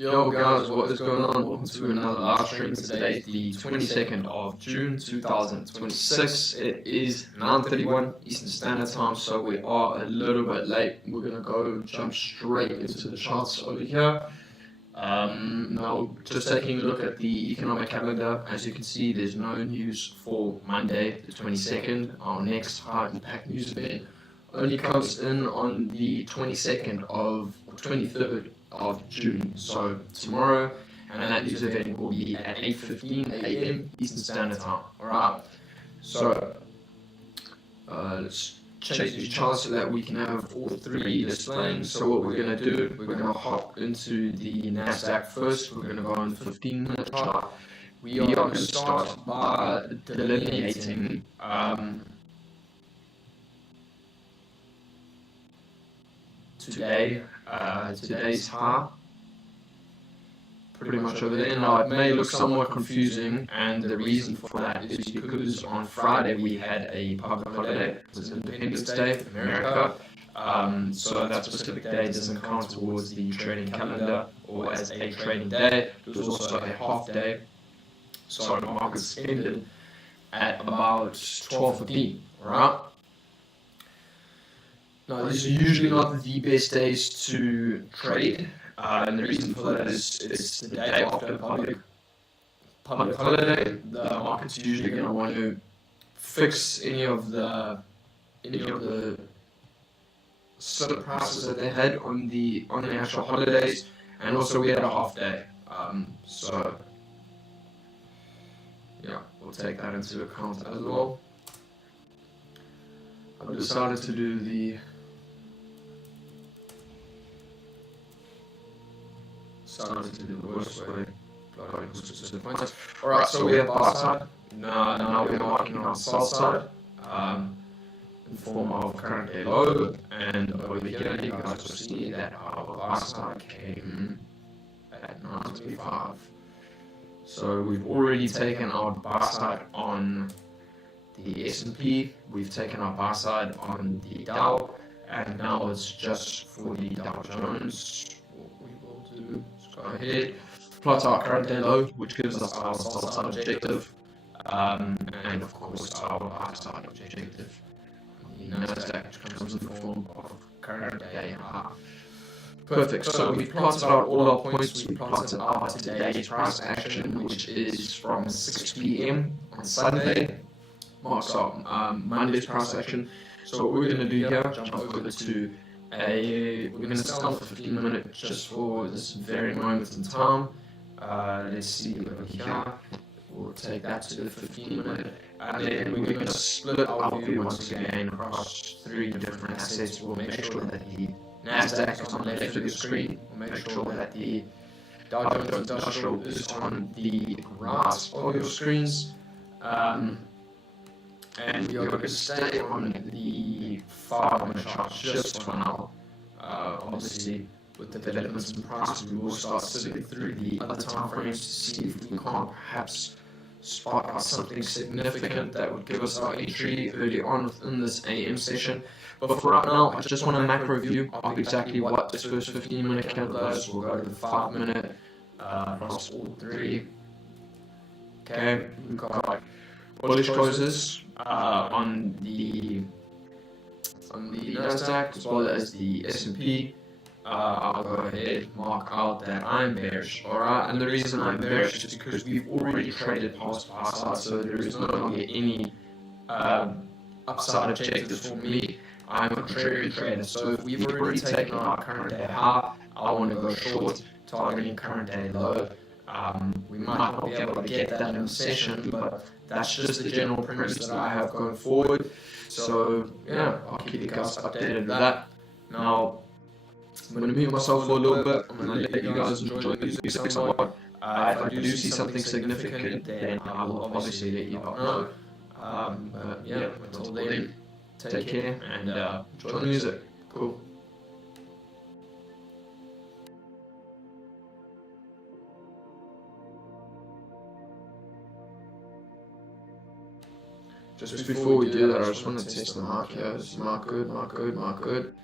Yo guys, what is going on? Welcome to another live stream. Today is the 22nd of June 2026. It is 9:31 Eastern Standard Time, so we are a little bit late. We're gonna jump straight into the charts over here. Now, just taking a look at the economic calendar, as you can see, there's no news for Monday, the 22nd. Our next high impact news event only comes in on the 23rd of June, so tomorrow, and that news event will be at 8:15 a.m. Eastern Standard Time. Alright, so let's change the charts so that we can have all three displaying. So what we're going to do, we're going to hop into the Nasdaq first. We're going to go on the 15-minute chart. We are going to start by delineating today's high, pretty much over there. Now, it may look somewhat confusing, and the reason for that is because on Friday we had a public holiday. It was Independence Day in America, so that specific day doesn't count towards the trading calendar or as a trading day. It was also a half day, so the markets ended at about 12:15, right? Now, these are usually not the best days to trade, and the reason for that is it's the day after a public holiday. The market's usually going to want to fix any of the slip prices that they had on the actual holidays, and also we had a half day. So yeah, we'll take that into account as well. I've decided to do the worst way. Alright, so we have buy side. Now we're marking on sell side in form of current day low, and over here you guys will see that our buy side came at 9.25. So we've already taken our buy side on the S&P, we've taken our buy side on the Dow, and now it's just for the Dow Jones. What we will do is go ahead, plot our current day low, which gives us our sell side objective, and of course our buy side objective. The Nasdaq, which comes in the form of current day high. Perfect. So we've plotted out all our points. We plotted out today's price action, which is from 6 p.m. on Sunday. Marks up Monday's price action. So what we're going to do here, jump over to we're going to start the 15-minute just for this very moment in time. Let's see over here. We'll take that to the 15-minute, and then we're going to split our view once again across three different assets. We'll make sure that the Nasdaq is on the left of the screen. We'll make sure that the Dow Jones Industrial is on the right of your screens. And we are going to stay on the 5-minute chart just for now. Obviously, with the developments in prices, we will start sifting through the other time frames to see if we can't perhaps spot out something significant that would give us our entry early on within this AM session. But for right now, I just want a macro view of exactly what this first 15-minute candle does. We'll go to the 5-minute across all three. Okay, we've got bullish closes on the Nasdaq as well as the S&P. I'll go ahead, mark out that I'm bearish, alright? And the reason I'm bearish is because we've already traded past buy side, so there is no longer any upside objectives for me. I'm a contrarian trader, so if we've already taken our current day high, I want to go short, targeting current day low. We might not be able to get that in a session, but that's just the general premise that I have going forward. So yeah, I'll keep you guys updated with that. Now, I'm going to mute myself for a little bit. I'm going to let you guys enjoy the music somewhat. If I do see something significant, then I will obviously let you know. But yeah, until then, take care and enjoy the music. Cool. Just before we do that, I just want to test the mark here. Is mark good, mark good, mark good.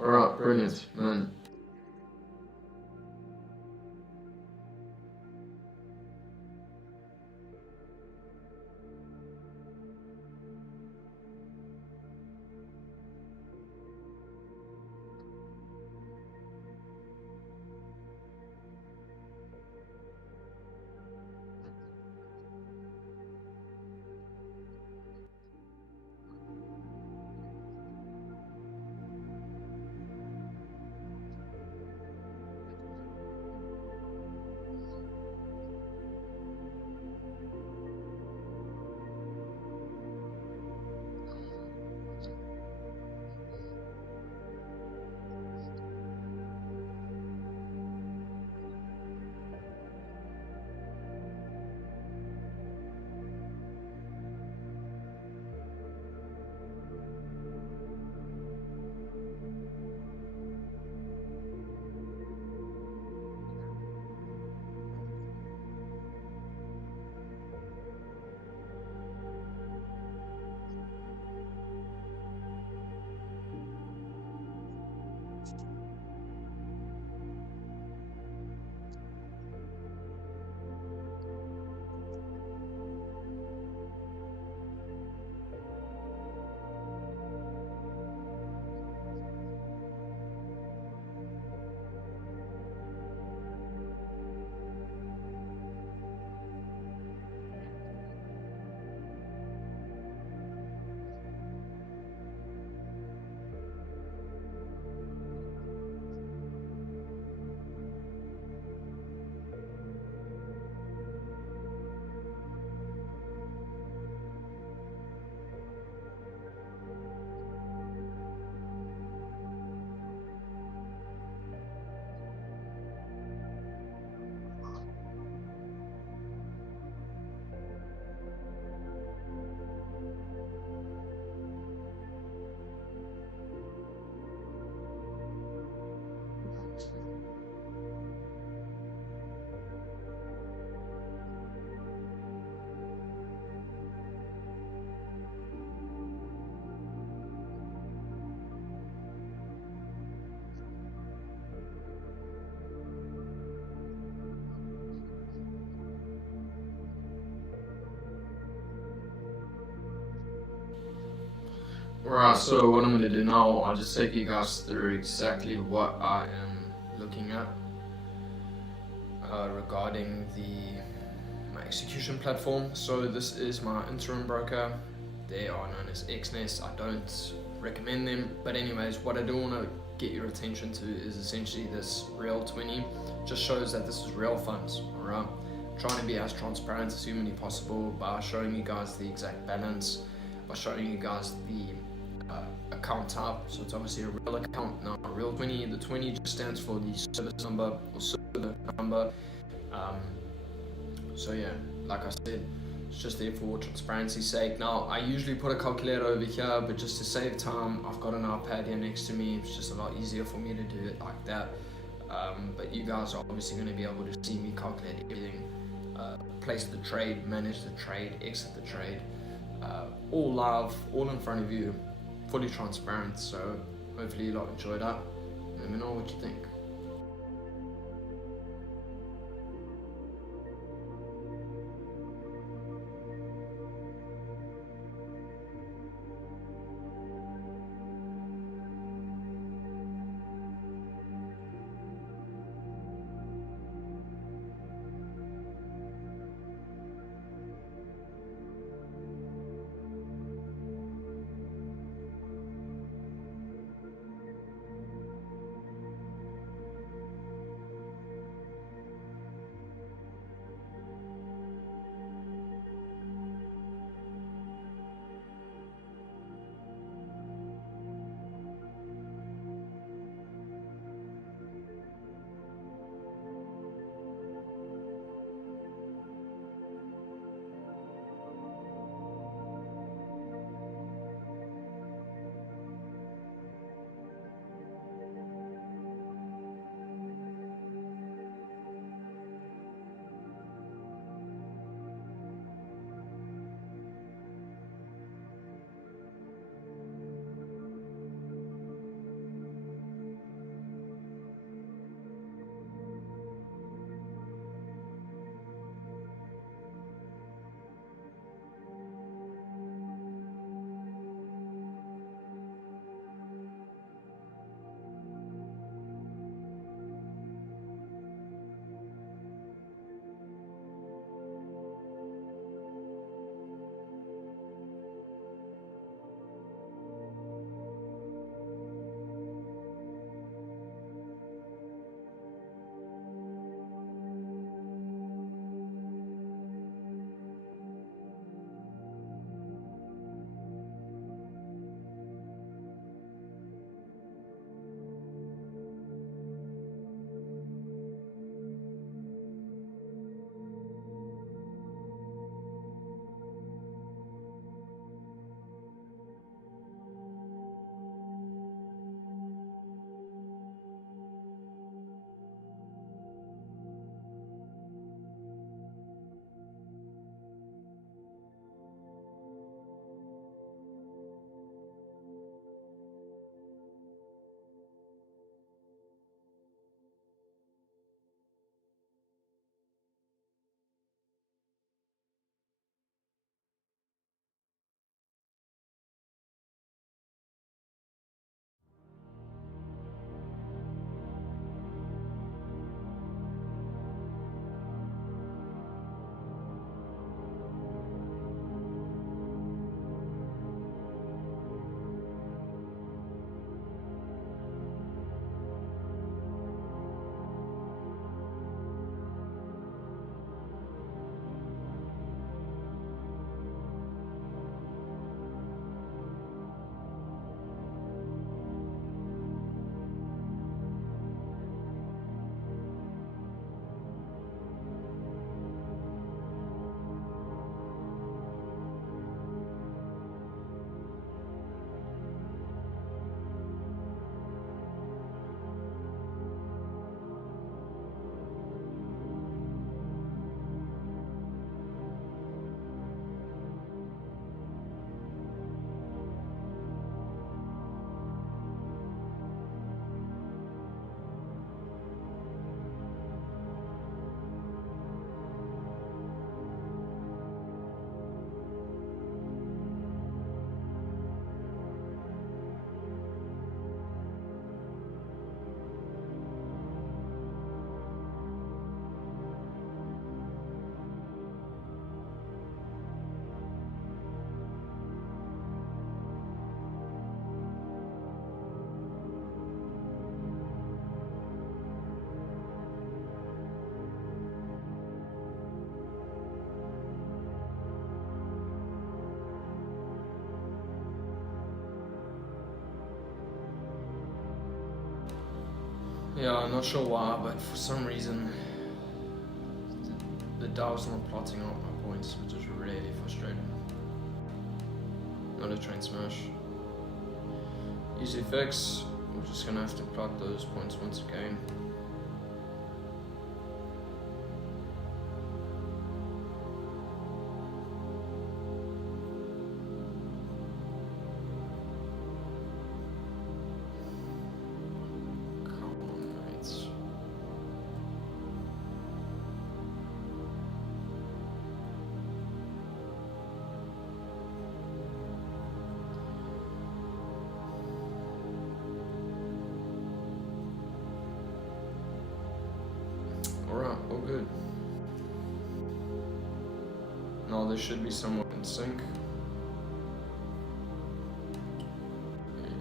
Alright, brilliant, man. Alright, so what I'm going to do now, I'll just take you guys through exactly what I am looking at regarding my execution platform. So this is my interim broker. They are known as XNES. I don't recommend them, but anyways, what I do want to get your attention to is essentially this real 20. Just shows that this is real funds. Alright, trying to be as transparent as humanly possible by showing you guys the exact balance, by showing you guys the account type. So it's obviously a real account, not a real 20. The 20 just stands for the service number or server number. So yeah, like I said, it's just there for transparency's sake. Now, I usually put a calculator over here, but just to save time, I've got an iPad here next to me. It's just a lot easier for me to do it like that. But you guys are obviously going to be able to see me calculate everything, place the trade, manage the trade, exit the trade, all live, all in front of you, fully transparent. So hopefully you'll enjoy that. Let me know what you think. Yeah, I'm not sure why, but for some reason the Dow's not plotting out my points, which is really frustrating. Not a train smash. Easy fix. We're just gonna have to plot those points once again. Alright, all good. Now this should be somewhat in sync. There you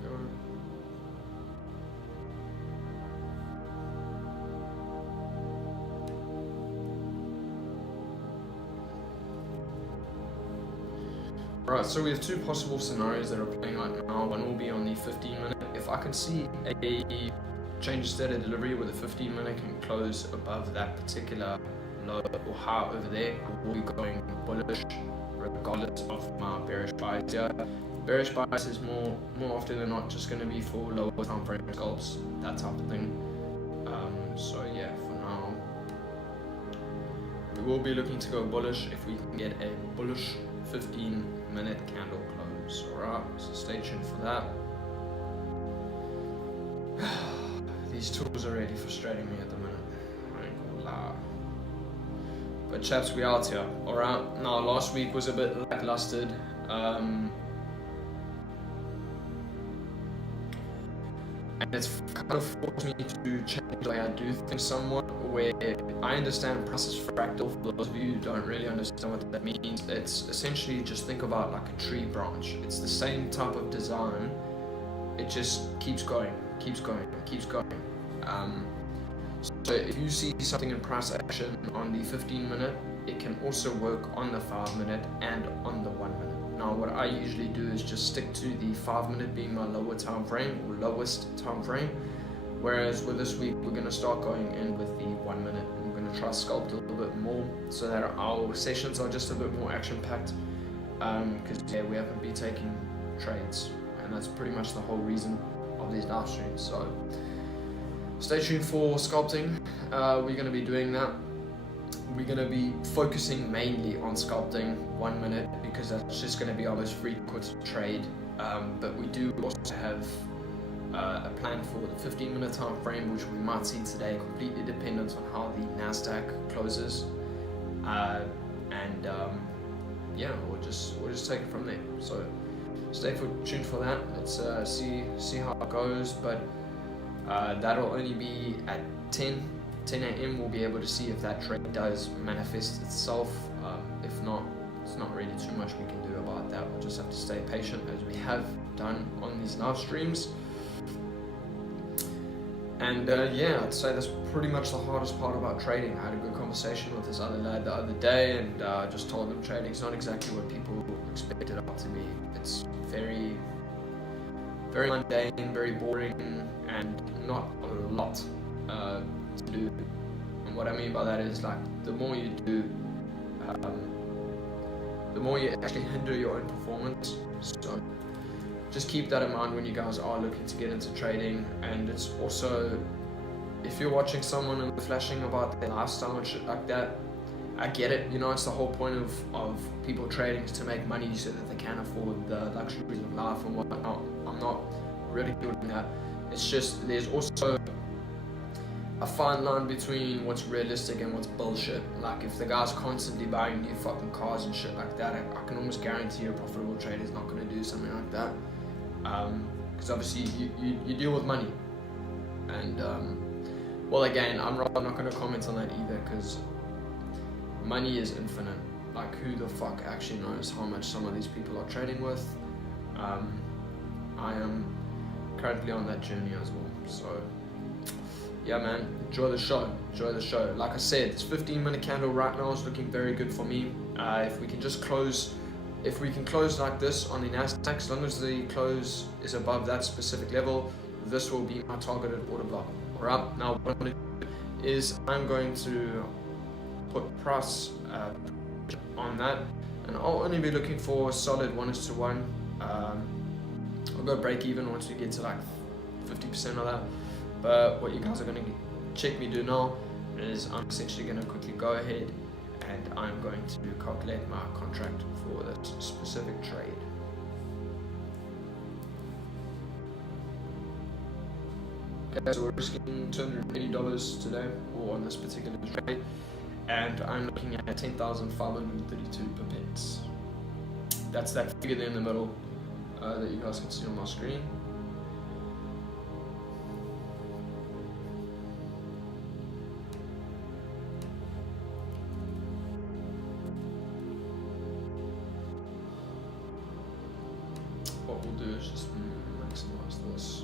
go. Alright, so we have two possible scenarios that are playing right now. One will be on the 15-minute. If I can see a change of state of delivery where the 15-minute can close above that particular low or high over there, I will be going bullish regardless of my bearish bias here. Bearish bias is more often than not just going to be for lower time frame scalps, that type of thing. So yeah, for now we will be looking to go bullish if we can get a bullish 15-minute candle close. Alright, so stay tuned for that. These tools are really frustrating me at the minute, I ain't gonna lie. But chaps, we out here, alright? Now last week was a bit lacklustered. And it's kind of forced me to change the way I do things somewhat, where I understand price is fractal. For those of you who don't really understand what that means, it's essentially just think about like a tree branch. It's the same type of design, it just keeps going, keeps going, keeps going. So if you see something in price action on the 15-minute, it can also work on the 5-minute and on the 1-minute. Now what I usually do is just stick to the 5-minute being my lower time frame or lowest time frame, whereas with this week we're going to start going in with the 1-minute. We're going to try sculpt a little bit more so that our sessions are just a bit more action packed, because yeah, we haven't been taking trades, and that's pretty much the whole reason of these live streams. So stay tuned for sculpting. We're going to be doing that. We're going to be focusing mainly on sculpting 1-minute because that's just going to be our most frequent trade. But we do also have a plan for the 15-minute time frame, which we might see today, completely dependent on how the Nasdaq closes. Yeah, we'll just take it from there. So stay tuned for that. Let's see how it goes. But that'll only be at 10 a.m. We'll be able to see if that trade does manifest itself. If not, it's not really too much we can do about that. We'll just have to stay patient as we have done on these live streams. And yeah, I'd say that's pretty much the hardest part about trading. I had a good conversation with this other lad the other day, and just told him trading's not exactly what people expect it up to be. It's very, very mundane, very boring, and not a lot to do. And what I mean by that is, like, the more you do, the more you actually hinder your own performance. So just keep that in mind when you guys are looking to get into trading. And it's also, if you're watching someone and flashing about their lifestyle and shit like that, I get it, you know, it's the whole point of people trading is to make money so that they can afford the luxuries of life and whatnot. I'm not really doing that. It's just, there's also a fine line between what's realistic and what's bullshit. Like, if the guy's constantly buying new fucking cars and shit like that, I can almost guarantee a profitable trader is not going to do something like that. Because obviously you deal with money. And, well, again, I'm not going to comment on that either, because money is infinite. Like, who the fuck actually knows how much some of these people are trading with? I am currently on that journey as well. So yeah, man, enjoy the show. Enjoy the show. Like I said, this 15-minute candle right now is looking very good for me. If we can just close, if we can close like this on the Nasdaq, as long as the close is above that specific level, this will be my targeted order block. Alright, now what I'm going to do is I'm going to put price on that, and I'll only be looking for solid 1:1. I'll go break even once we get to like 50% of that. But what you guys are going to check me do now is I'm essentially going to quickly go ahead and I'm going to calculate my contract for this specific trade. Okay, so we're risking $280 today, or on this particular trade, and I'm looking at 10,532 per pence. That's that figure there in the middle that you guys can see on my screen. What we'll do is just maximize this.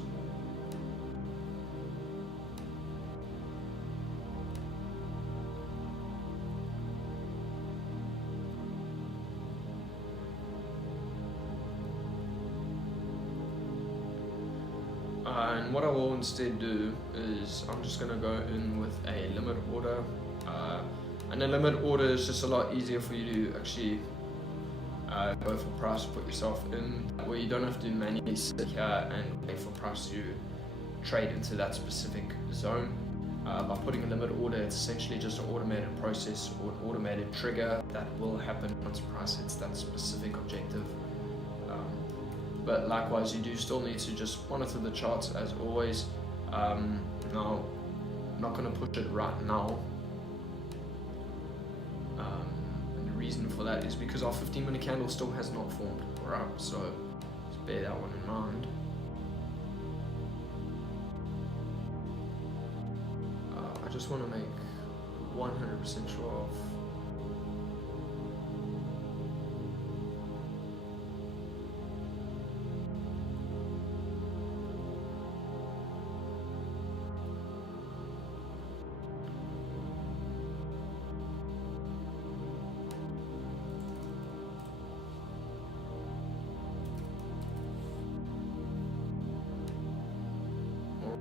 And what I will instead do is I'm just going to go in with a limit order, and a limit order is just a lot easier for you to actually go for price, put yourself in, where you don't have to manually sit here and wait for price to trade into that specific zone. By putting a limit order, it's essentially just an automated process or an automated trigger that will happen once price hits that specific objective. But likewise, you do still need to just monitor the charts as always. Now, I'm not going to push it right now. And the reason for that is because our 15-minute candle still has not formed. Alright, so just bear that one in mind. I just want to make 100% sure of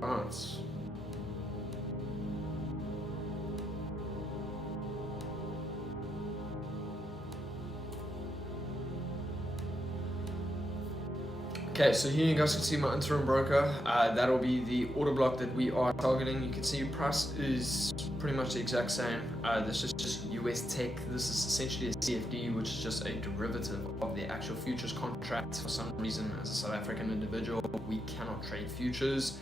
balance. Okay, so here you guys can see my interim broker. That'll be the order block that we are targeting. You can see price is pretty much the exact same. This is just US Tech. This is essentially a CFD, which is just a derivative of the actual futures contract. For some reason, as a South African individual, we cannot trade futures.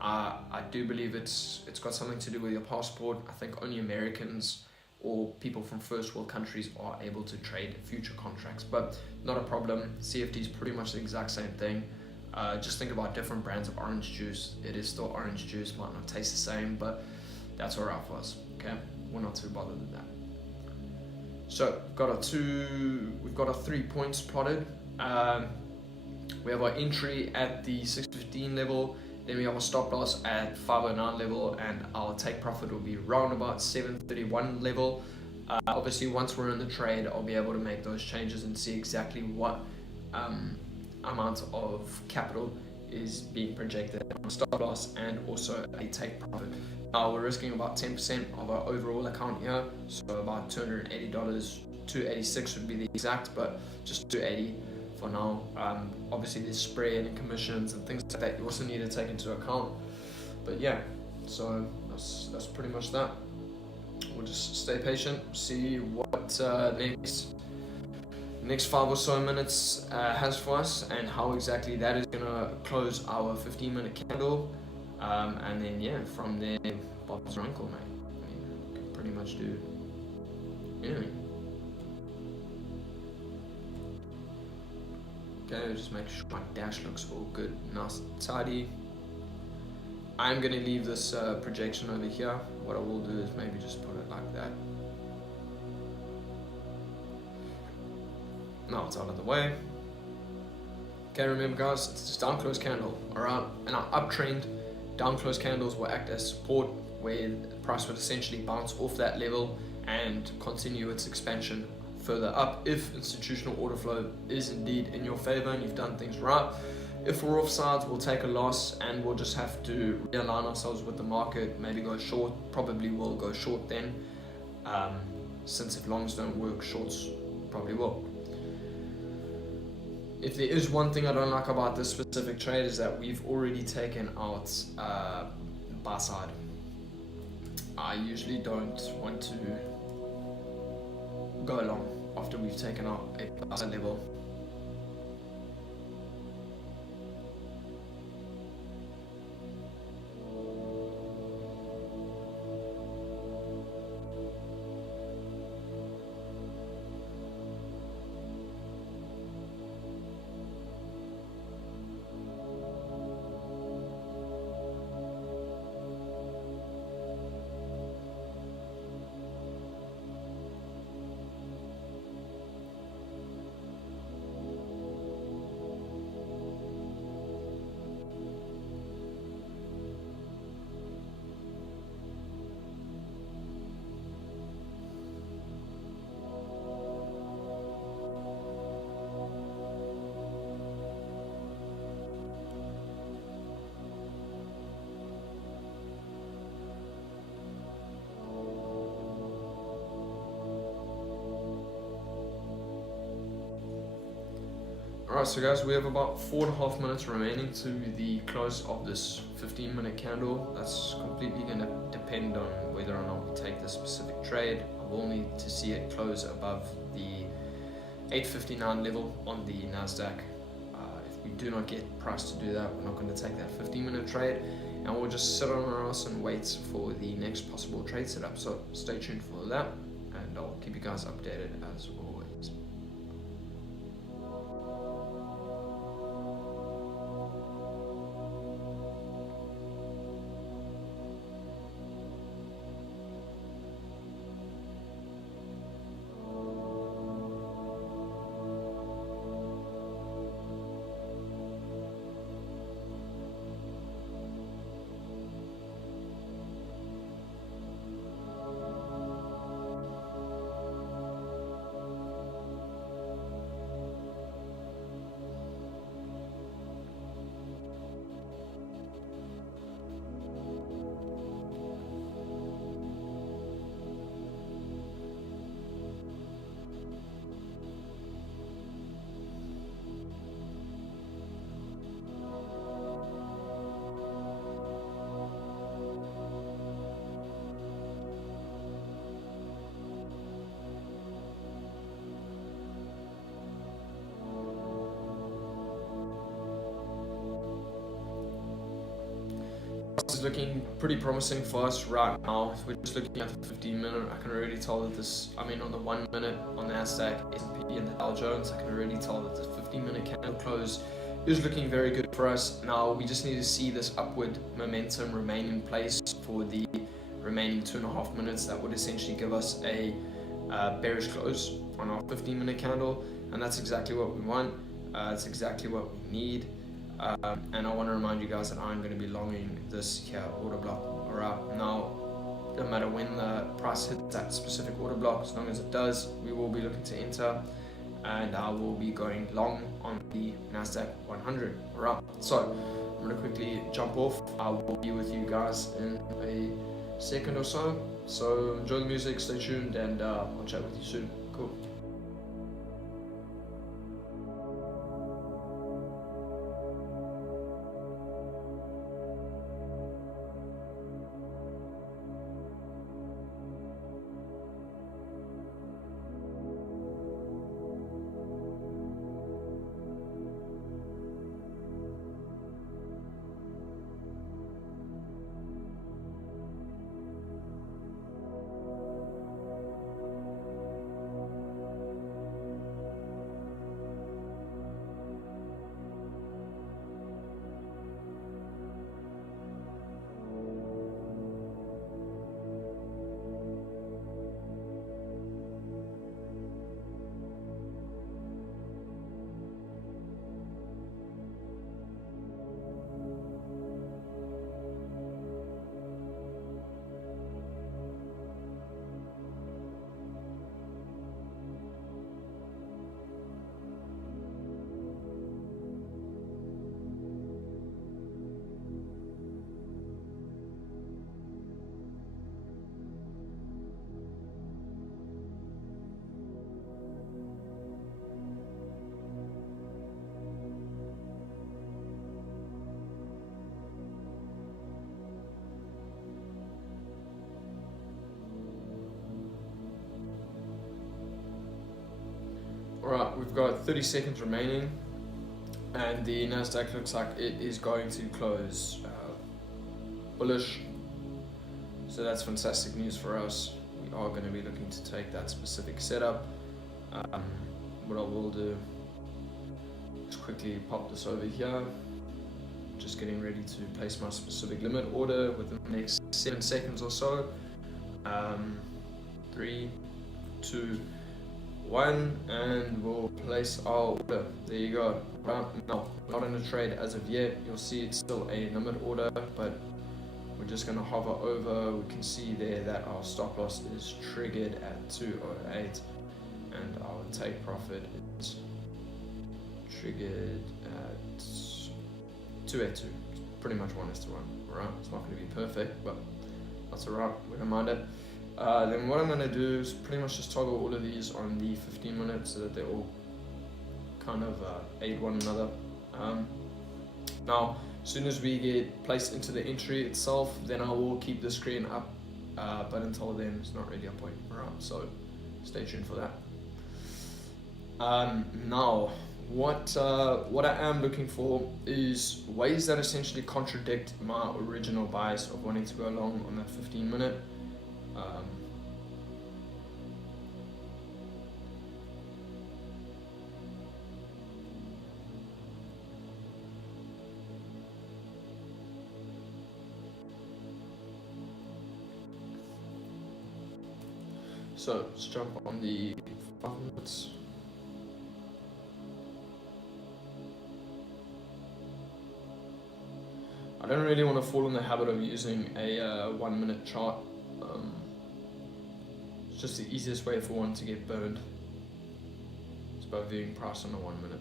I do believe it's got something to do with your passport. I think only Americans or people from first world countries are able to trade future contracts, but not a problem. CFD is pretty much the exact same thing. Just think about different brands of orange juice. It is still orange juice, might not taste the same, but that's alright for us. Okay, we're not too bothered with that. So we've got our 3 points plotted. We have our entry at the 615 level. Then we have a stop loss at 509 level, and our take profit will be round about 731 level. Obviously, once we're in the trade, I'll be able to make those changes and see exactly what amount of capital is being projected on stop loss and also a take profit. Now we're risking about 10% of our overall account here, so about $280, 286 would be the exact, but just 280 for now. Obviously there's spread and commissions and things like that you also need to take into account, but yeah, so that's pretty much that. We'll just stay patient, see what next 5 or so minutes has for us, and how exactly that is gonna close our 15-minute candle, and then yeah, from there, Bob's your uncle, mate. I mean, you can pretty much do anything. Okay, just make sure my dash looks all good, nice and tidy. I'm gonna leave this projection over here. What I will do is maybe just put it like that. Now it's out of the way. Okay, remember guys, it's just down close candle, alright? And our uptrend, down close candles will act as support, where the price would essentially bounce off that level and continue its expansion further up if institutional order flow is indeed in your favor and you've done things right. If we're offsides, we'll take a loss and we'll just have to realign ourselves with the market, maybe go short. Probably will go short then, since if longs don't work, shorts probably will. If there is one thing I don't like about this specific trade is that we've already taken out buy side. I usually don't want to go long after we've taken out a buy side level. Alright, so guys, we have about 4.5 minutes remaining to the close of this 15-minute candle. That's completely going to depend on whether or not we take this specific trade. I will need to see it close above the 859 level on the Nasdaq. If we do not get price to do that, we're not going to take that 15-minute trade, and we'll just sit on our ass and wait for the next possible trade setup. So stay tuned for that, and I'll keep you guys updated as always. Is looking pretty promising for us right now. If we're just looking at the 15-minute, I can already tell that this, on the 1 minute on Nasdaq, S&P and the Dow Jones, I can already tell that the 15-minute candle close is looking very good for us. Now we just need to see this upward momentum remain in place for the remaining 2.5 minutes. That would essentially give us a bearish close on our 15-minute candle, and that's exactly what we want. It's exactly what we need. And I want to remind you guys that I'm going to be longing this here order block. Alright, now no matter when the price hits that specific order block, as long as it does, we will be looking to enter, and I will be going long on the Nasdaq 100. Alright, so I'm going to quickly jump off. I will be with you guys in a second or so. So enjoy the music, stay tuned, and I'll chat with you soon. Cool. Alright, we've got 30 seconds remaining, and the Nasdaq looks like it is going to close bullish. So that's fantastic news for us. We are going to be looking to take that specific setup. What I will do is quickly pop this over here. Just getting ready to place my specific limit order within the next 7 seconds or so. 3, 2, 1, and we'll place our order. There you go. Right now, not in a trade as of yet. You'll see it's still a limit order, but we're just going to hover over. We can see there that our stop loss is triggered at 208, and our take profit is triggered at 282. Pretty much 1:1. Alright, it's not going to be perfect, but that's alright. We don't mind it. Then what I'm going to do is pretty much just toggle all of these on the 15 minutes so that they all kind of aid one another. Now, as soon as we get placed into the entry itself, then I will keep the screen up, but until then it's not really a point. Alright, so stay tuned for that. Now, what I am looking for is ways that essentially contradict my original bias of wanting to go long on that 15 minute. So let's jump on the 5 minutes. I don't really want to fall in the habit of using a 1 minute chart. It's just the easiest way for one to get burned. It's by viewing price on a 1 minute.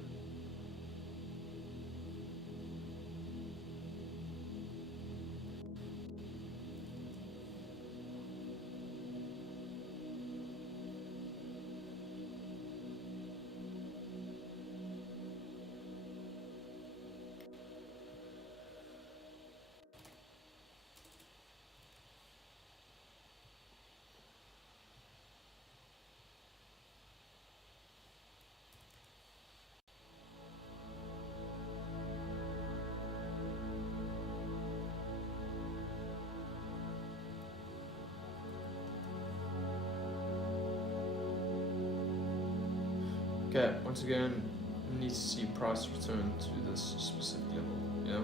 Okay, once again, we need to see price return to this specific level, yeah?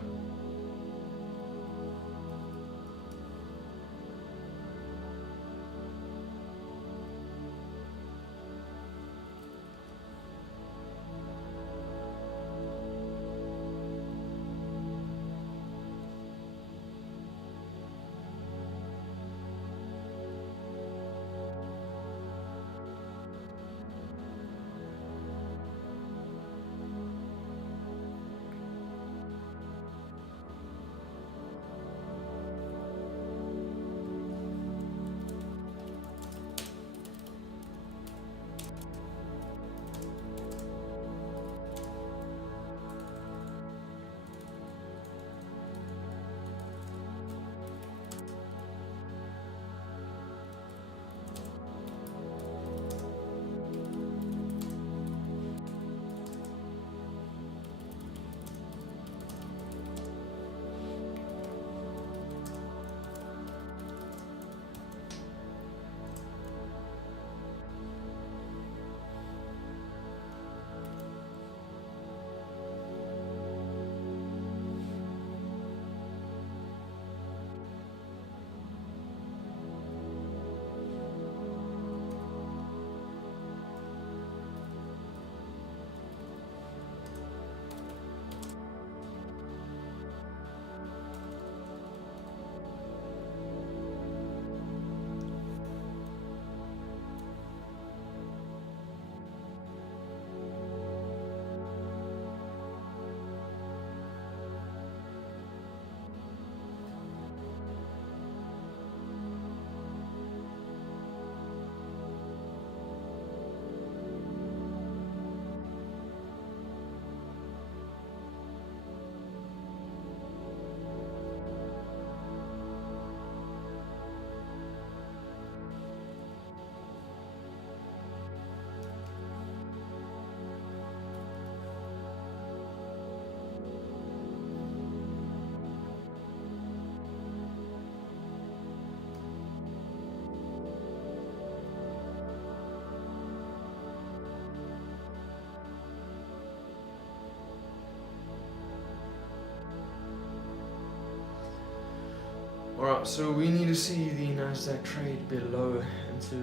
Alright, so we need to see the Nasdaq trade below into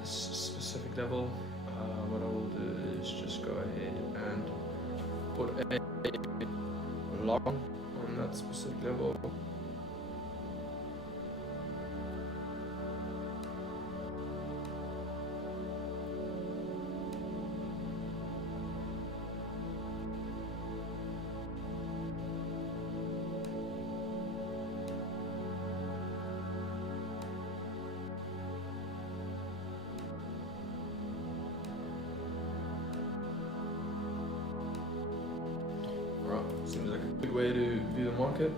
this specific level. What I will do is just go ahead and put a long on that specific level. Seems like a good way to view the market.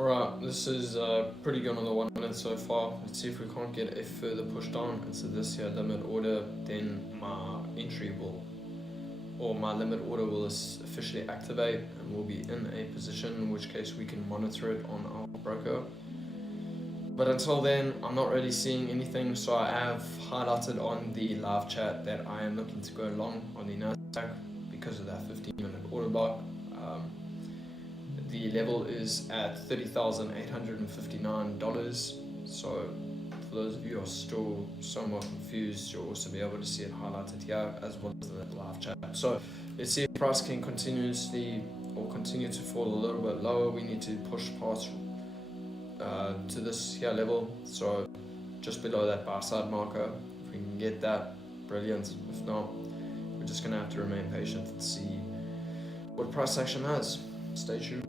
Alright, this is pretty good on the 1 minute so far. Let's see if we can't get a further push down into this here limit order, then my entry will, or my limit order will officially activate and we'll be in a position, in which case we can monitor it on our broker. But until then, I'm not really seeing anything, so I have highlighted on the live chat that I am looking to go long on the Nasdaq because of that 15-minute order block. The level is at $30,859. So for those of you who are still somewhat confused, you'll also be able to see it highlighted here as well as the live chat. So let's see if price can continue to fall a little bit lower. We need to push past to this here level, so just below that buy side marker. If we can get that, brilliant. If not, we're just gonna have to remain patient and see what price action has. Stay tuned.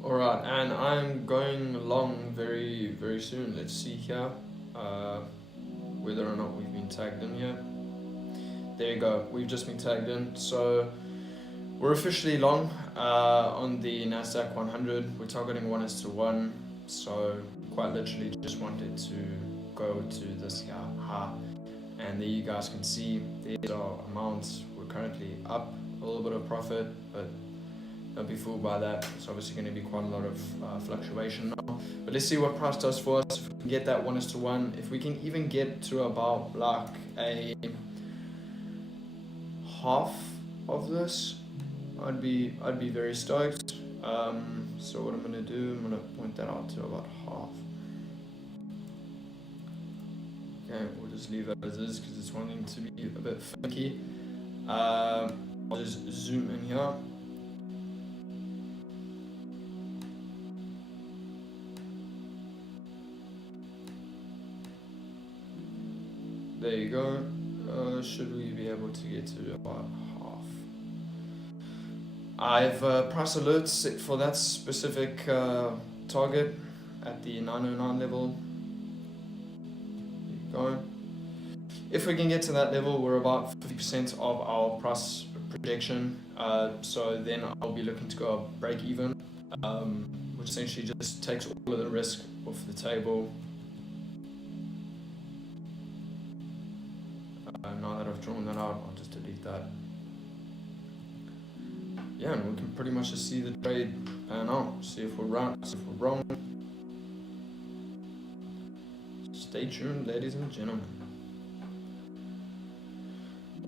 Alright, and I'm going long very, very soon. Let's see here whether or not we've been tagged in here. There you go, we've just been tagged in. So we're officially long on the Nasdaq 100. We're targeting 1:1. So quite literally just wanted to go to this here high. And there you guys can see there's our amounts. We're currently up a little bit of profit, but don't be fooled by that. It's obviously going to be quite a lot of fluctuation now. But let's see what price does for us. If we can get that 1:1, if we can even get to about like a half of this, I'd be very stoked. So what I'm going to do, I'm going to point that out to about half. Okay, we'll just leave that as is because it's wanting to be a bit funky. I'll just zoom in here. There you go. Should we be able to get to about half? I've price alerts set for that specific target at the 909 level. Go. If we can get to that level, we're about 50% of our price projection. So then I'll be looking to go break even, which essentially just takes all of the risk off the table. Now that I've drawn that out, I'll just delete that. Yeah, and we can pretty much just see the trade pan out, see if we're right, see if we're wrong. Stay tuned, ladies and gentlemen.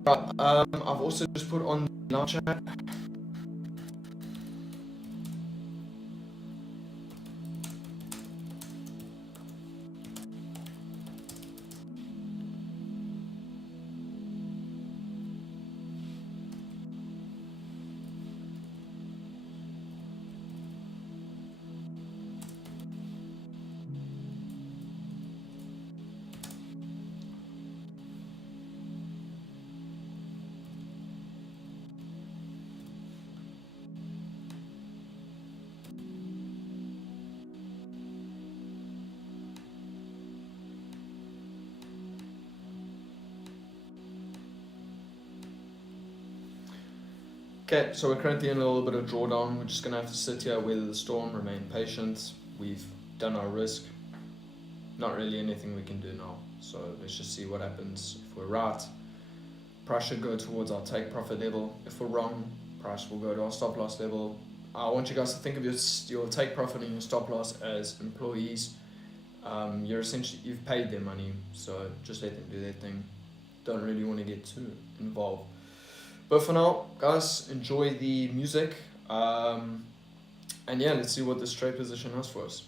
Right, I've also just put on the live chat. Okay, so we're currently in a little bit of drawdown. We're just going to have to sit here, weather the storm, remain patient. We've done our risk. Not really anything we can do now. So let's just see what happens. If we're right, price should go towards our take profit level. If we're wrong, price will go to our stop loss level. I want you guys to think of your take profit and your stop loss as employees. You've paid their money, so just let them do their thing. Don't really want to get too involved. But for now, guys, enjoy the music. And yeah, let's see what this trade position has for us.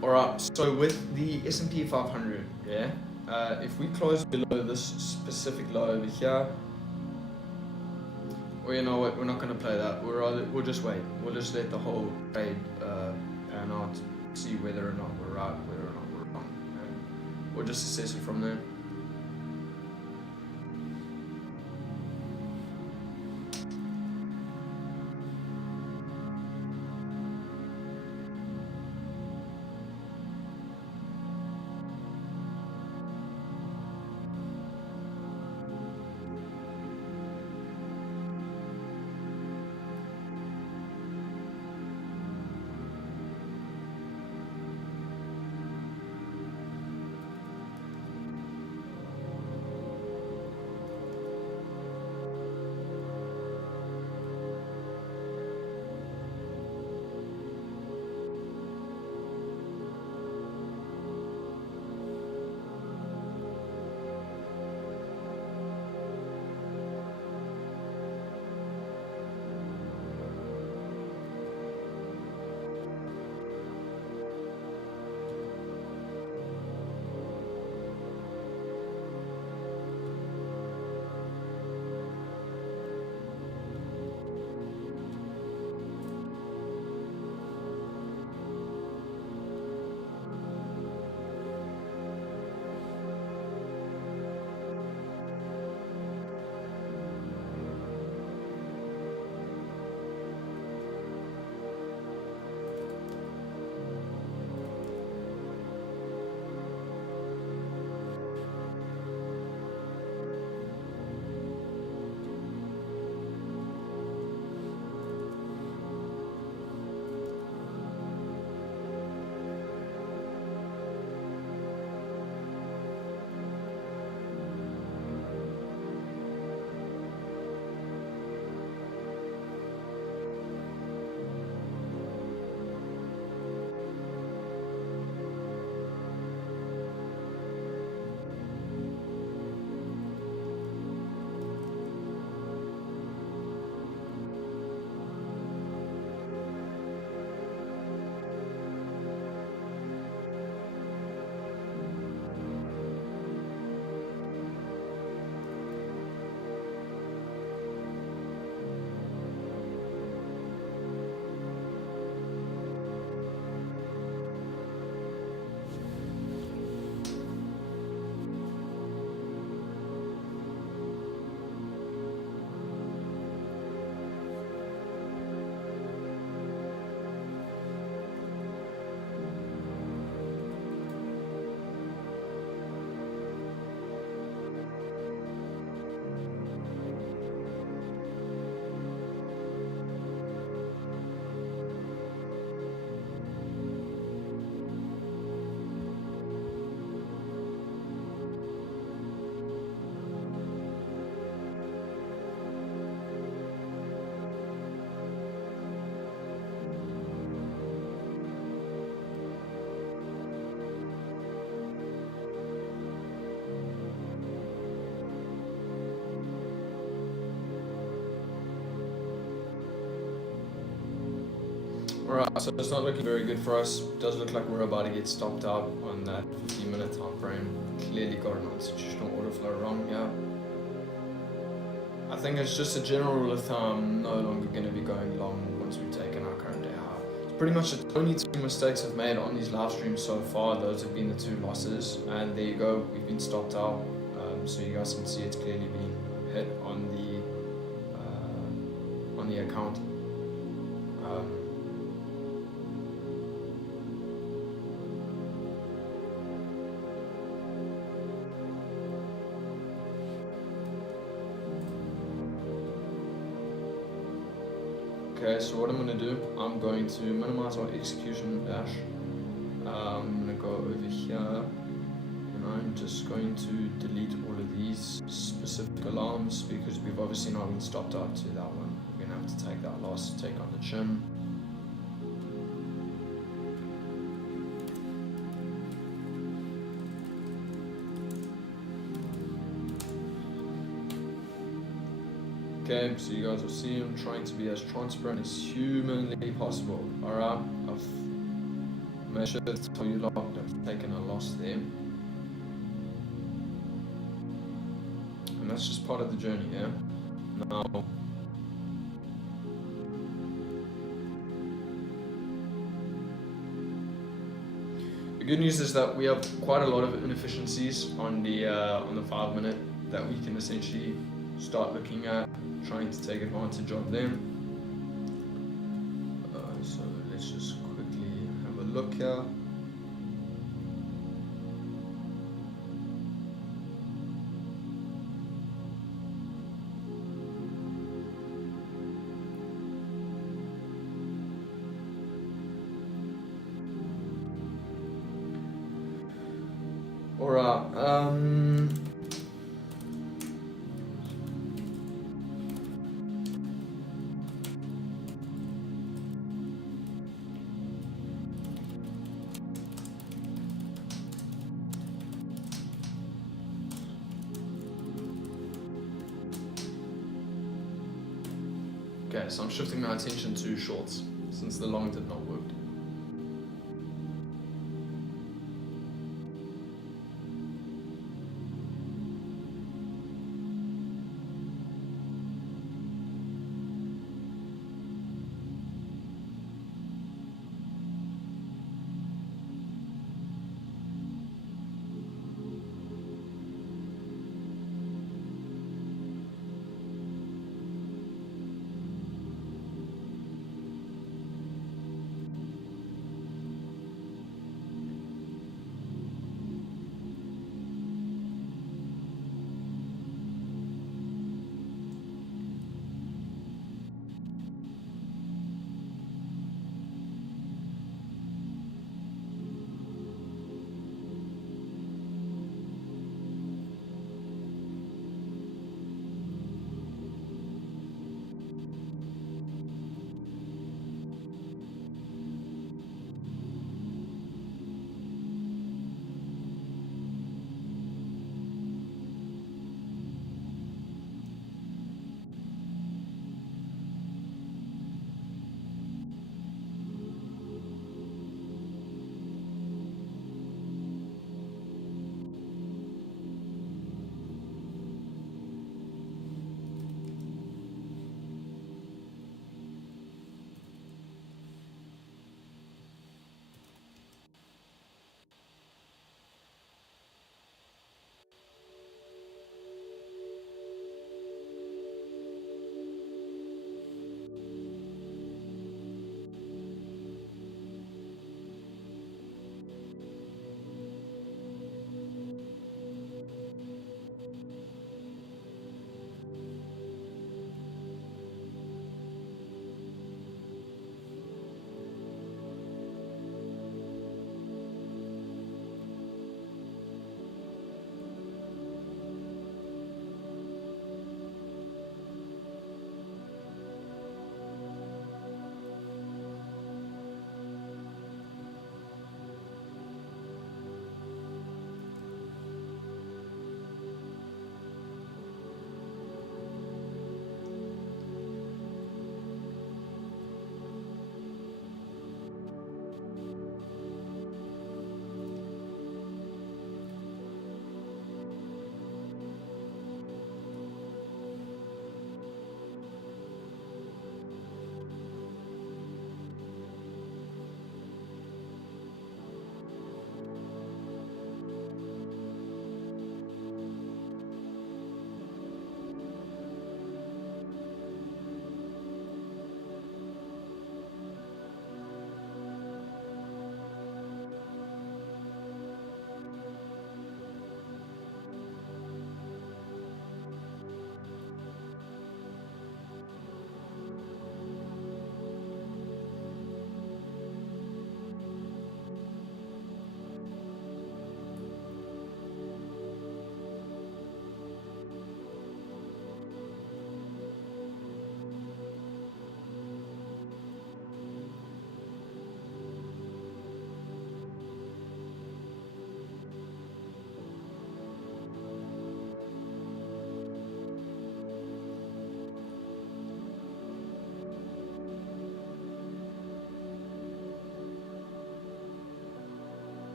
Alright, so with the S&P 500, yeah, if we close below this specific low over here, well, you know what, we're not going to play that. We'll just wait. We'll just let the whole trade pan out, see whether or not we're right, whether or not we're wrong. And we'll just assess it from there. Alright, so it's not looking very good for us. It does look like we're about to get stopped out on that 15-minute time frame. Clearly got an institutional order flow wrong here. I think it's just a general rule of thumb, no longer going to be going long once we've taken our current day high. It's pretty much the only two mistakes I've made on these live streams so far. Those have been the two losses, and there you go, we've been stopped out. So you guys can see it's clearly been hit on the account. Okay, so what I'm going to do, I'm going to minimize our execution dash. I'm going to go over here, and I'm just going to delete all of these specific alarms because we've obviously not been stopped out to that one. We're going to have to take that loss, take on the chin. Okay, so you guys will see I'm trying to be as transparent as humanly possible. Alright, I've made sure to tell you lot I've taken a loss there. And that's just part of the journey, yeah? Now, the good news is that we have quite a lot of inefficiencies on the 5 minute that we can essentially start looking at, trying to take advantage of them. So let's just quickly have a look here. Alright, okay, so I'm shifting my attention to shorts since the long did not work.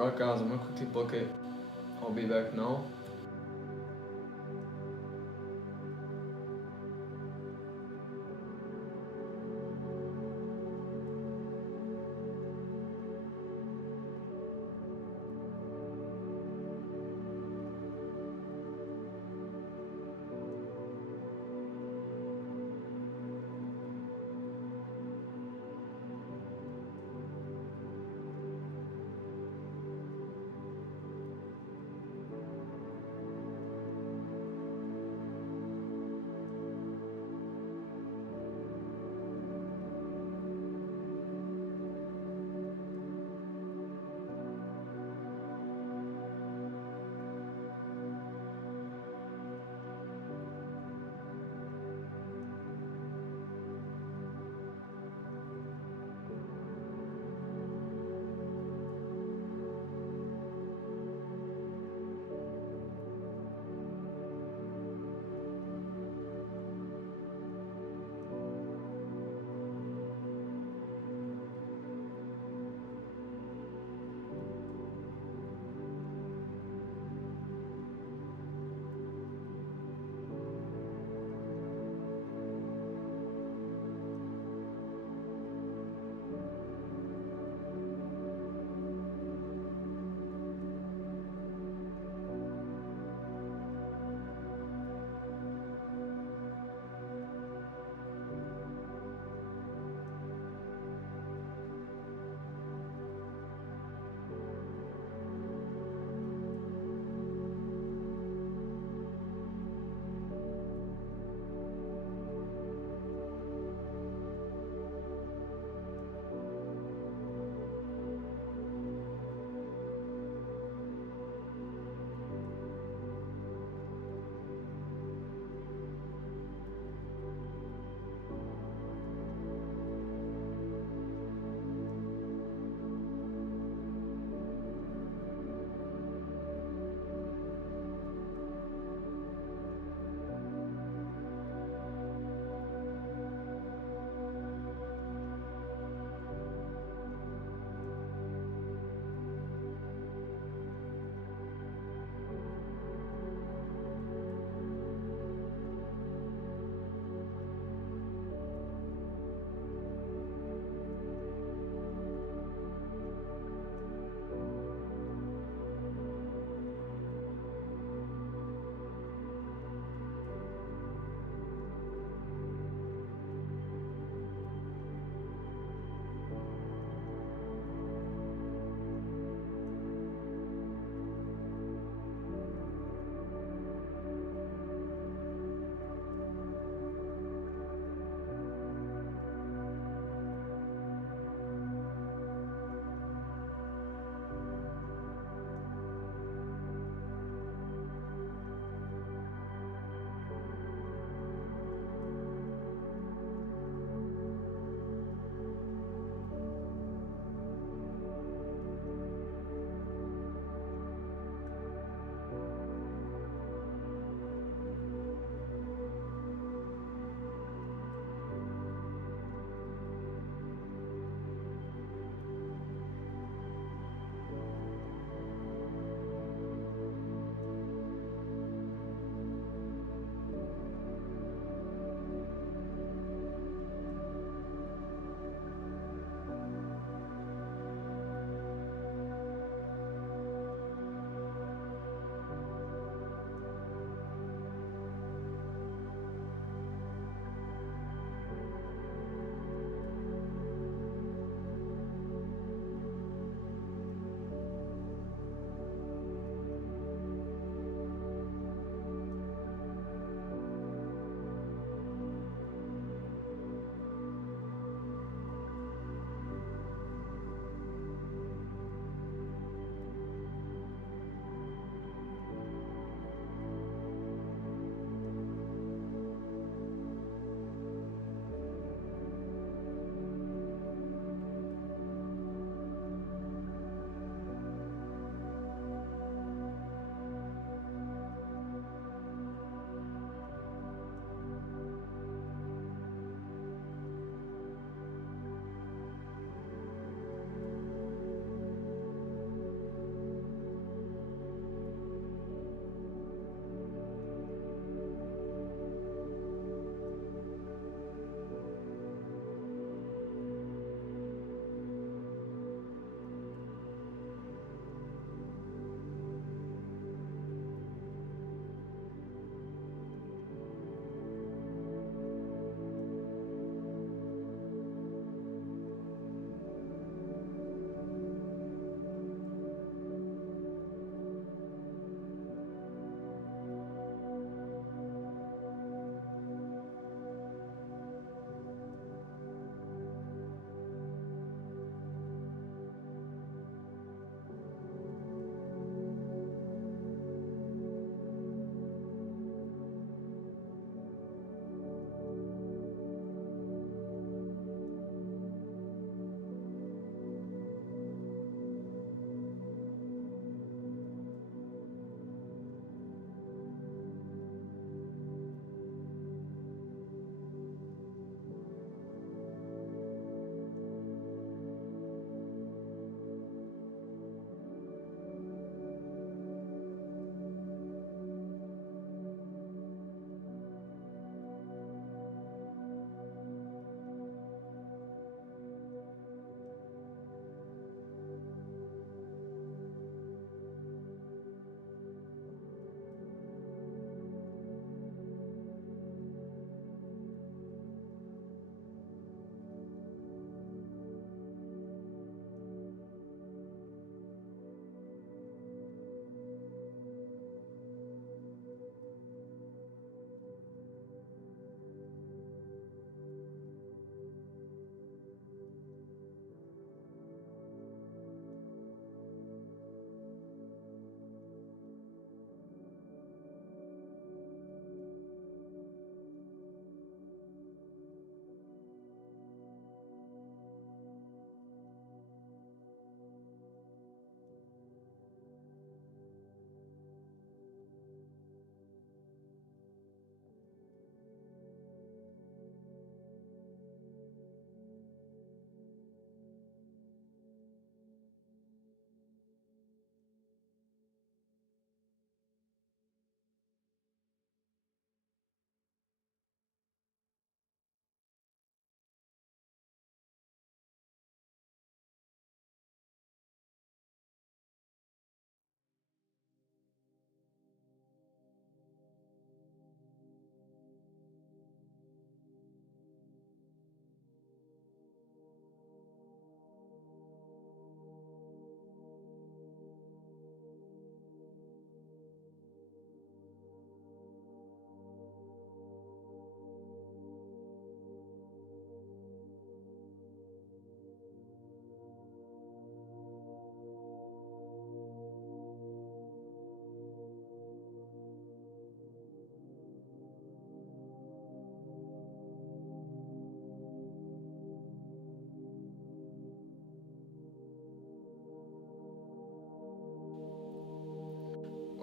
Right guys, I'm gonna quickly book it. I'll be back now.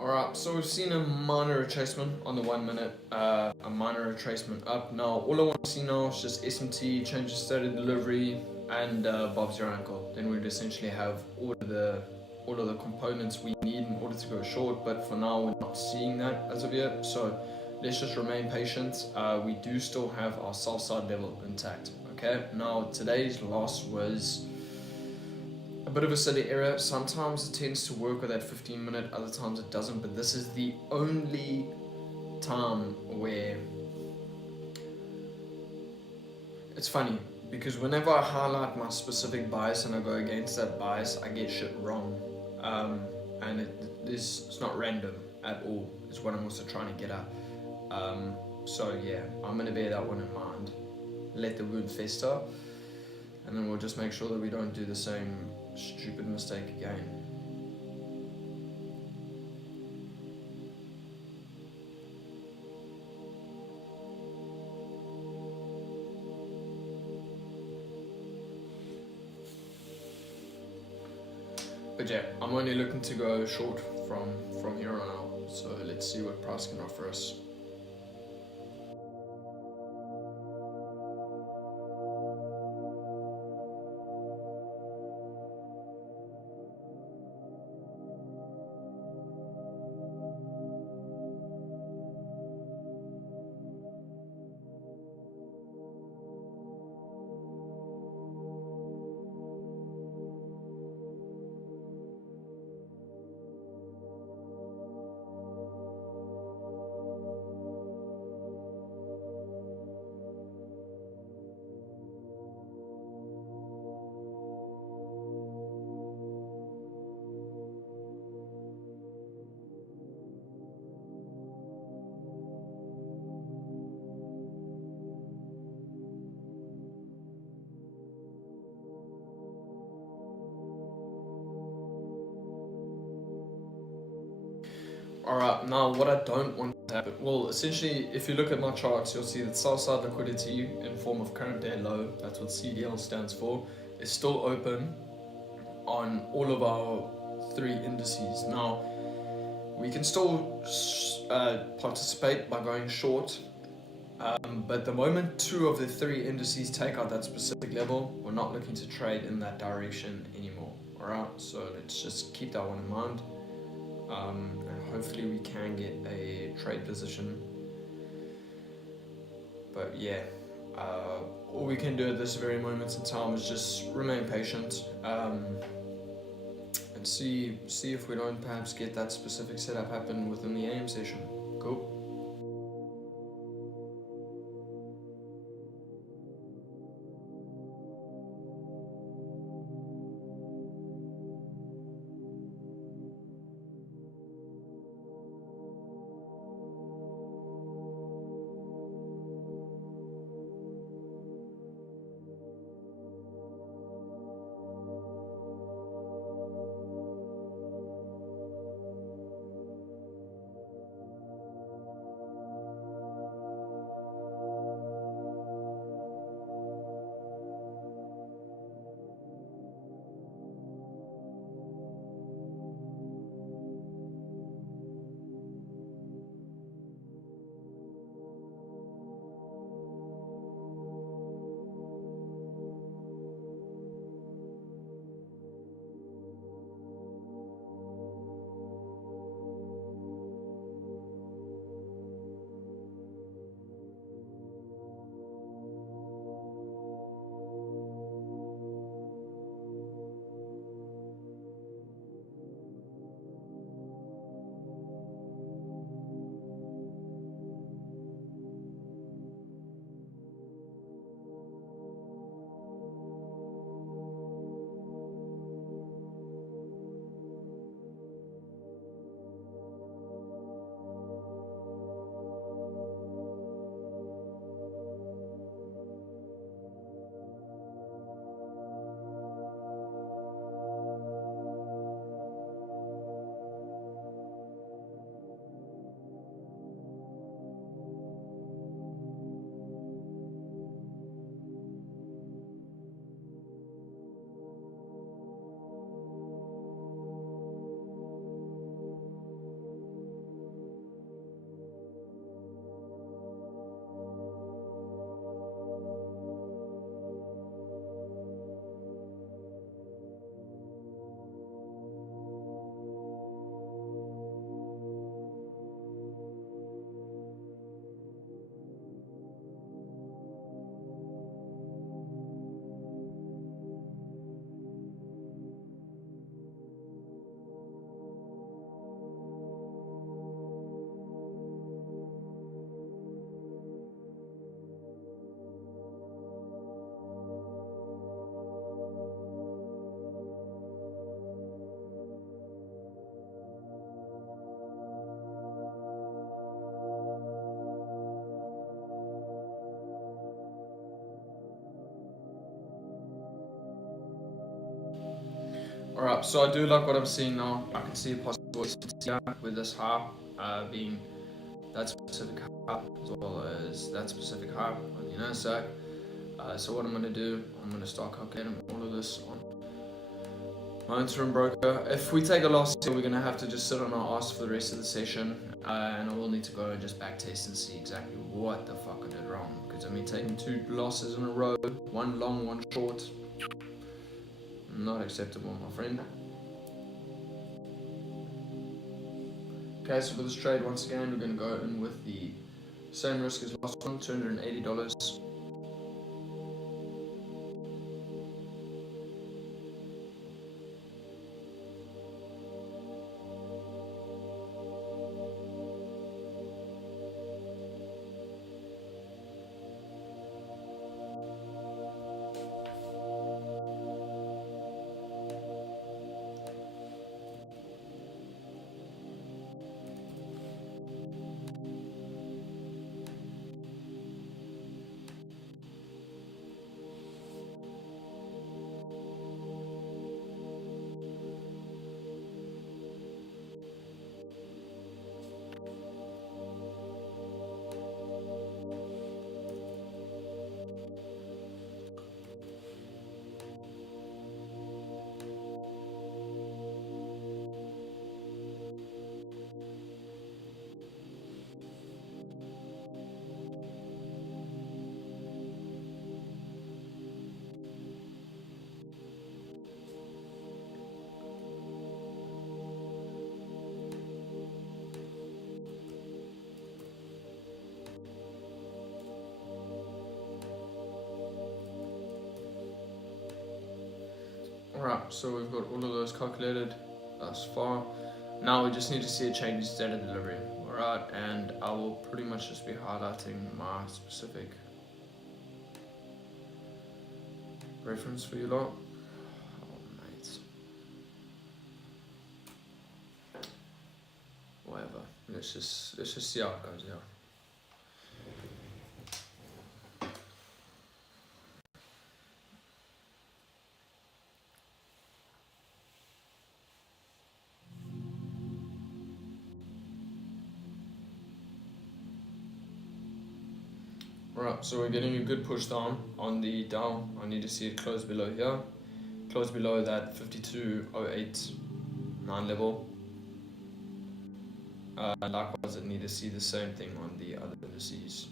Alright, so we've seen a minor retracement on the 1 minute, a minor retracement up. Now, all I want to see now is just SMT, change of state of delivery, and Bob's your uncle. Then we'd essentially have all of the components we need in order to go short, but for now we're not seeing that as of yet. So let's just remain patient. We do still have our sell side level intact. Okay, now today's loss was a bit of a silly error. Sometimes it tends to work with that 15 minute, other times it doesn't, but this is the only time where it's funny, because whenever I highlight my specific bias and I go against that bias, I get shit wrong. And it's not random at all, is what I'm also trying to get at. So yeah, I'm going to bear that one in mind. Let the wound fester, and then we'll just make sure that we don't do the same stupid mistake again. But yeah, I'm only looking to go short from here on out. So let's see what price can offer us. Alright, now what I don't want to happen, well, essentially, if you look at my charts, you'll see that sell side liquidity in form of current day low, that's what CDL stands for, is still open on all of our 3 indices. Now, we can still participate by going short, but the moment 2 of the 3 indices take out that specific level, we're not looking to trade in that direction anymore. Alright, so let's just keep that one in mind. And hopefully we can get a trade position. But yeah, all we can do at this very moment in time is just remain patient, and see if we don't perhaps get that specific setup happen within the AM session. Cool. Alright, so I do like what I'm seeing now. I can see a possible here with this high being that specific high as well as that specific high on the Nasdaq. So what I'm going to do, I'm going to start calculating all of this on my interim broker. If we take a loss here, we're going to have to just sit on our ass for the rest of the session, and I will need to go and just back test and see exactly what the fuck I did wrong. Because I mean, taking 2 losses in a row, one long, one short, not acceptable, my friend. Okay, so for this trade, once again, we're going to go in with the same risk as last one, $280. Alright, so we've got all of those calculated thus far. Now we just need to see a change in state of delivery. Alright, and I will pretty much just be highlighting my specific reference for you lot. Oh, mate. Whatever. Let's just see how it goes, yeah. Right, so we're getting a good push down on the Dow. I need to see it close below here. Close below that 52.089 level. Likewise, I need to see the same thing on the other indices.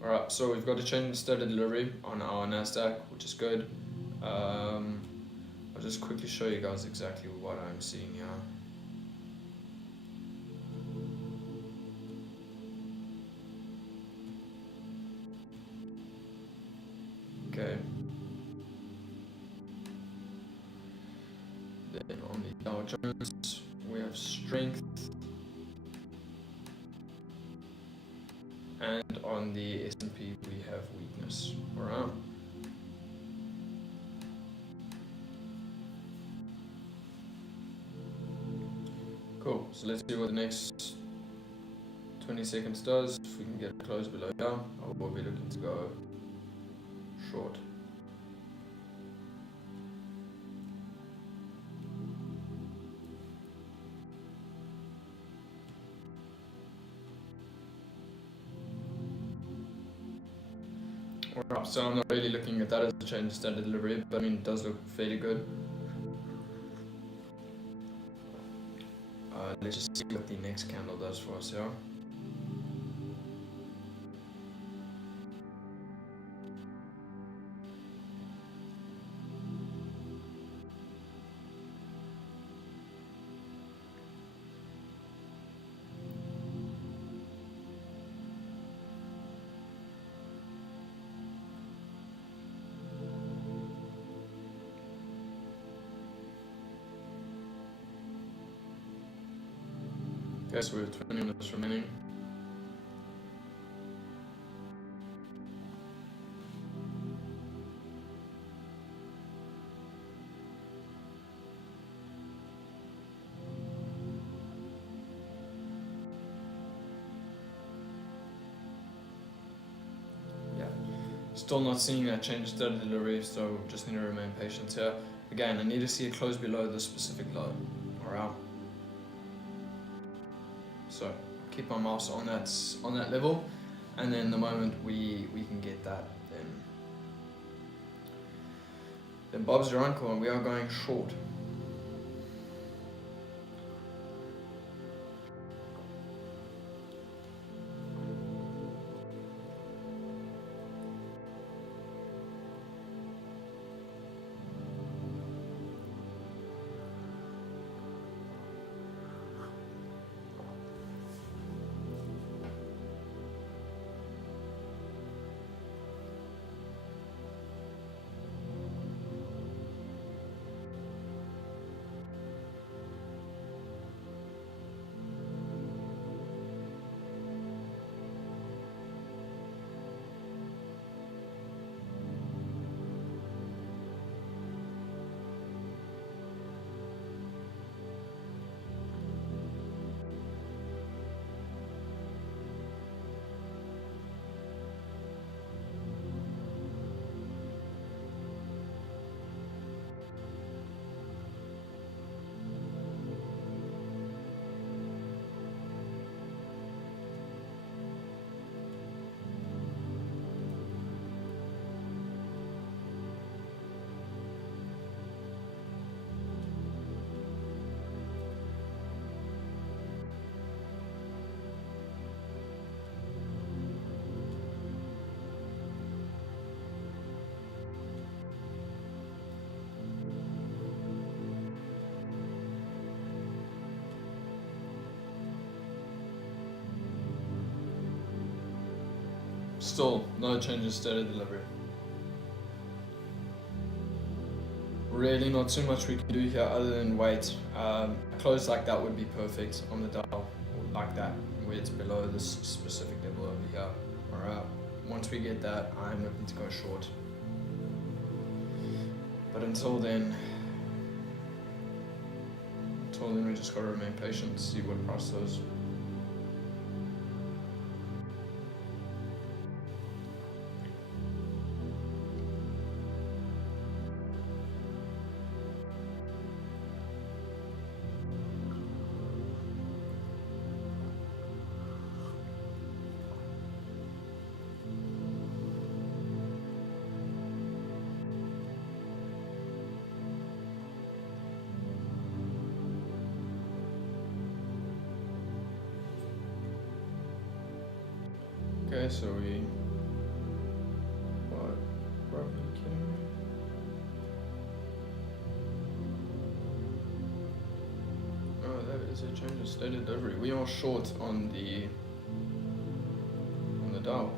Alright, so we've got a change in state of delivery on our Nasdaq, which is good. I'll just quickly show you guys exactly what I'm seeing here. Okay. Then on the Dow Jones, we have strength. And on the S&P, we have weakness. Alright. Cool. So let's see what the next 20 seconds does. If we can get it close below here, I will be looking to go short. Alright, so I'm not really looking at that as a change in standard delivery, but I mean it does look fairly good. Let's just see what the next candle does for us here. Okay, so we have 20 minutes remaining. Still not seeing that change in state of delivery, so just need to remain patient here. Again, I need to see it close below this specific low. Alright. So keep my mouse on that level, and then the moment we can get that, then Bob's your uncle, and we are going short. Still, no change in state of delivery. Really not too much we can do here other than wait. A close like that would be perfect on the Dow, like that, where it's below this specific level over here. Alright, once we get that, I'm looking to go short. But until then we just gotta remain patient, see what price does. Okay, so what? Bro, are you kidding me? Oh, that is a change of state of delivery. We are short on the Dow.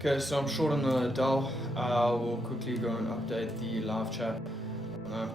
Okay, so I'm short on the Dow. We'll quickly go and update the live chat on that.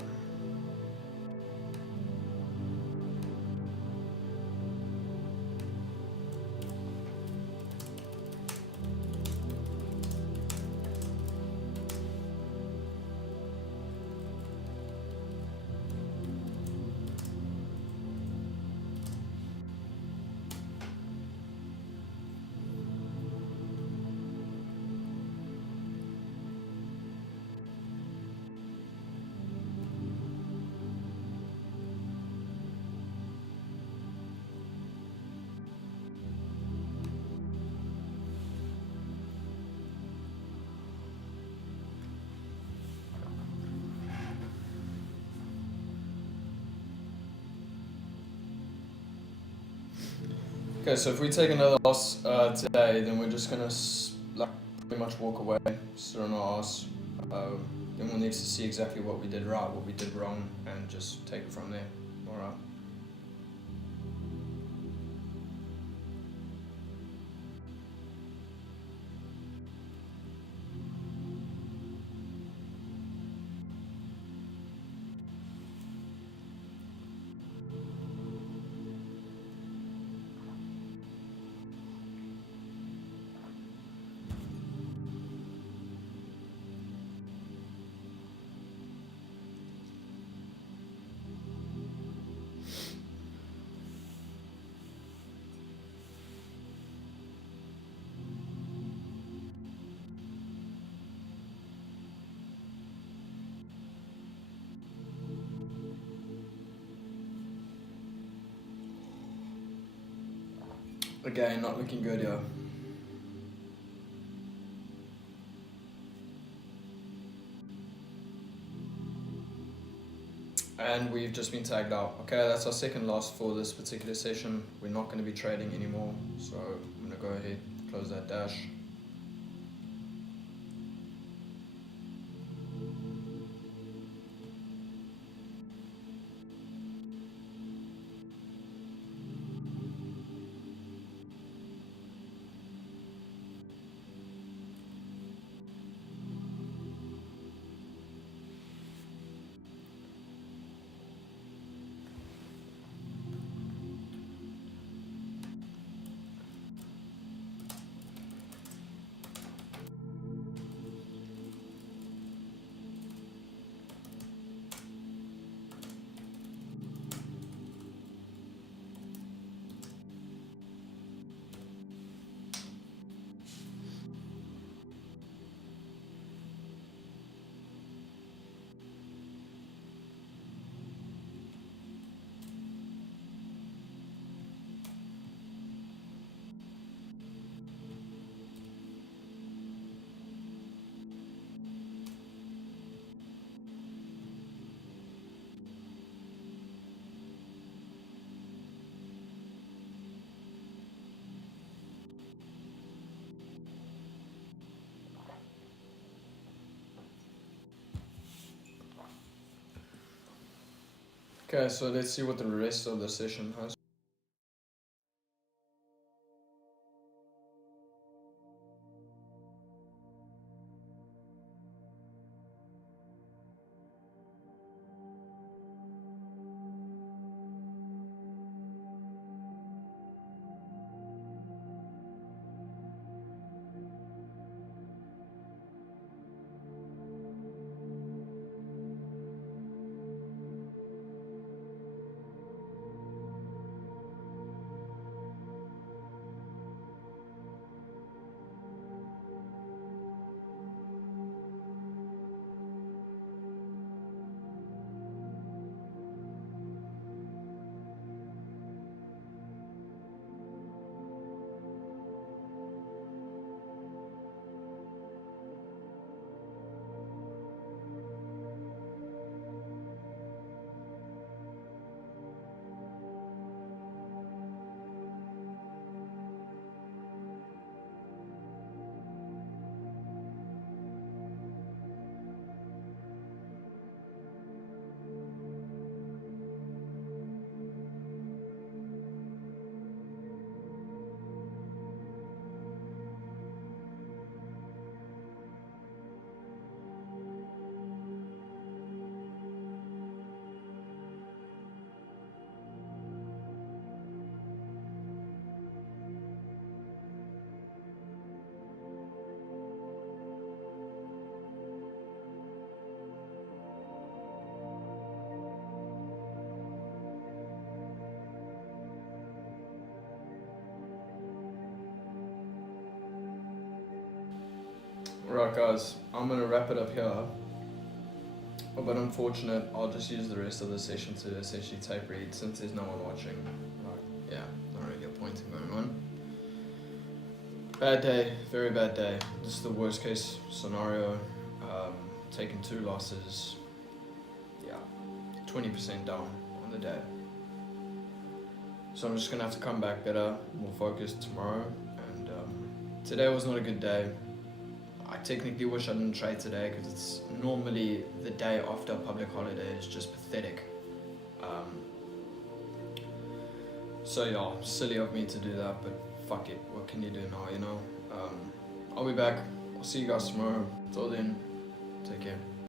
Okay, so if we take another loss today, then we're just gonna pretty much walk away, sit on our ass. Then we'll need to see exactly what we did right, what we did wrong, and just take it from there. Alright. Again, not looking good here. And we've just been tagged out. Okay, that's our second loss for this particular session. We're not going to be trading anymore, so I'm going to go ahead, close that dash. Okay, so let's see what the rest of the session has. Right guys, I'm going to wrap it up here. But unfortunate, I'll just use the rest of the session to essentially tape read since there's no one watching. Like, yeah, not really a point in going on. Bad day, very bad day. This is the worst case scenario. Taking 2 losses. Yeah, 20% down on the day. So I'm just going to have to come back better, more focused tomorrow. And today was not a good day. I technically wish I didn't trade today because it's normally the day after a public holiday. It's just pathetic. So yeah, silly of me to do that, but fuck it. What can you do now, you know? I'll be back. I'll see you guys tomorrow. Till then.